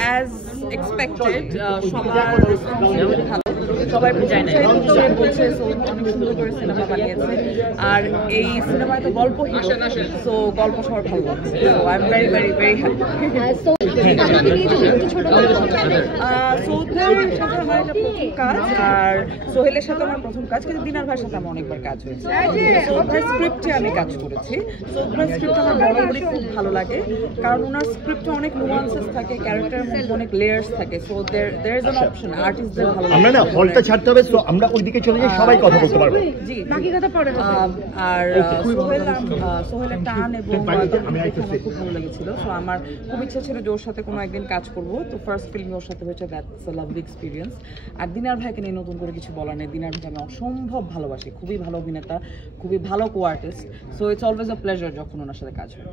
As expected সবার response ভালো, সবাই বলছে অনেক সুন্দর করে সিনেমা বানিয়েছে। আর এই সিনেমায় তো গল্প হিরো, সো গল্প সবার ভালো লাগছে। So I am very very very happy. সৌদের সাথে আমার এটা প্রথম কাজ, আর সোহেলের সাথে আমার প্রথম কাজ, কিন্তু দিনার ভাইয়ের সাথে আমার অনেকবার কাজ হয়েছে। সৌদের স্ক্রিপ্টে আমি কাজ করেছি। সৌদের স্ক্রিপ্ট আমার বরাবরই খুব ভালো লাগে, কারণ ওনার স্ক্রিপ্টে অনেক নুয়ান্সেস থাকে, ক্যারেক্টারের মধ্যে অনেক লেয়ার্স থাকে। So there is an option আর্টিস্টদের ভালো লাগে। আমরা না হলটা ছাড়তে হবে, তো আমরা ওইদিকে চলে যাই, সবাই কথা বলতে পারবো। জি, বাকি কথা পরে। আর সোহেলের টান এবং আমার খুব ভালো লেগেছিল। সো আমার খুব ইচ্ছা ছিল যে ওর সাথে কোনো একদিন কাজ করবো। তো ফার্স্ট ফিল্মে ওর সাথে হয়েছে, দ্যাটস আ লাভলি এক্সপিরিয়েন্স। আর দিনার ভাইকে নিয়ে নতুন করে কিছু বলার নেই। দিনার ভাইকে আমি অসম্ভব ভালোবাসি, খুবই ভালো অভিনেতা, খুবই ভালো co artist. So it's always a pleasure যখন ওনার সাথে কাজ হয়।